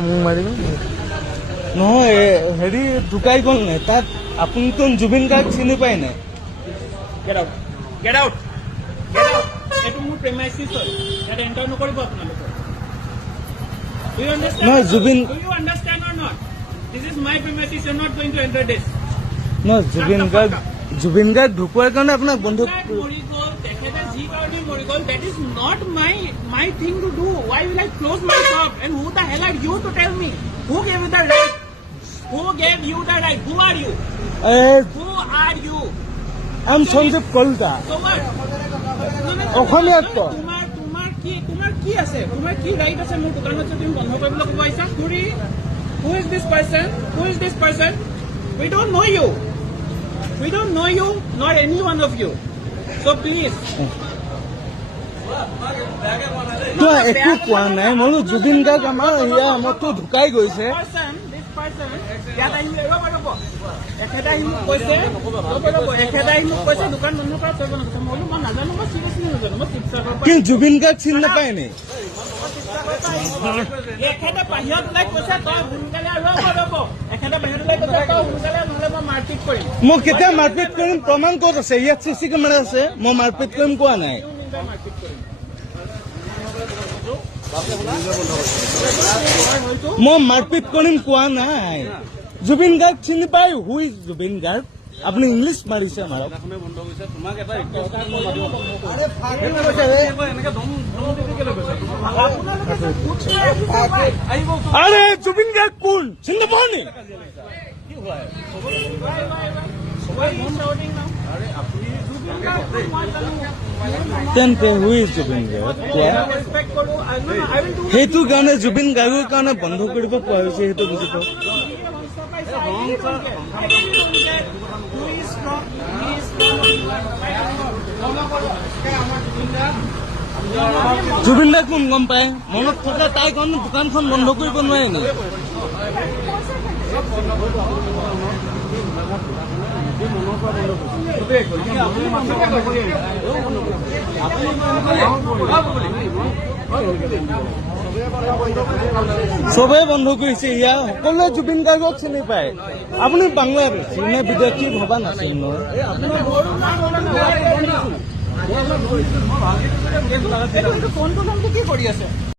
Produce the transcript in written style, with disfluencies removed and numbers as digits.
মোক মাৰিব নহয় হেৰি ঢুকাই গ'ল নাই তাত আপুনিতো জুবিন গাৰ্গ চিনি পায় নাই Get out. Get out. Get out. এইটো মোৰ প্ৰেমাইচিছ হয় ইয়াত এণ্টাৰ নকৰিব আপোনালোকে Do you understand? No, Zubin- Do you understand or not? This is my premises. You're not going to enter this. নহয় জুবিন গাৰ্গ ঢুকোৱাৰ কাৰণে আপোনাক বন্ধ মৰি গ'ল তেখেতে যি কাৰণে মৰি গ'ল that is not my thing to do. Why will I close my shop? And who the hell are you to tell me? Who gave you the right? Who gave you the right? Who are you? Who are you? I'm Sanjeev Kalita So what? অসমীয়াত ক তোমাৰ কি আছে তোমাৰ কি right আছে মোৰ দোকানত যে তুমি বন্ধ কৰিবলৈ ক'ব আহিছা Who is this person? Who is this person? We don't know you. We don't know you, nor any one of you. So please. তই একো কোৱা নাই মই বোলো জুবিন গাৰ্গ আমাৰ ইয়া আমাৰতো ঢুকাই গৈছে This person, ইয়াত আহি ৰ'ব এখেতে আহি মোক কৈছে এখেতে আহি মোক কৈছে দোকান বন্ধ কৰা কৰিব নালাগে মই বোলো মই নাজানো মই চিৰিয়াছলি নাজানো মই শিৱসাগৰ পৰা কিন্তু জুবিন গাৰ্গ চিনি নাপায় নে এখেতে বাহিৰত ওলাই কৈছে তই সোনকালে ৰ'ব এখেতে বাহিৰত ওলাই কৈছে তই সোনকালে নহ'লে মই মাৰপিট কৰিম মই কেতিয়া মাৰপিট কৰিম প্ৰমাণ ক'ত আছে ইয়াত চিচি কেমেৰা আছে মই মাৰপিট কৰিম কোৱা নাই মাৰপিট কৰিম মই মাৰপিট কৰিম কোৱা নাই জুবিন গাৰ্গ চিনি পায় হু ইজ জুবিন গাৰ্গ আপুনি ইংলিছ মাৰিছে মাৰক আৰে জুবিন গাৰ্গ কোন চিনি নাপাওঁ নি তেন্তে হু ইজ জুবিন গাৰ্গ কোৱা সেইটো কাৰণে জুবিন গাৰ্গৰ কাৰণে বন্ধ কৰিব কোৱা হৈছে সেইটো বুজি পাওঁ জুবিন দাক কোন গম পায় মনত থকা তাই কাৰণে দোকানখন বন্ধ কৰিব নোৱাৰে নি চবেই বন্ধ কৰিছে ইয়াৰ সকলোৱে জুবিন গাৰ্গক চিনি পায় আপুনি বাংলাদেশী নে বিদেশী ভবা নাছিল ন ফোনটো কি কৰি আছে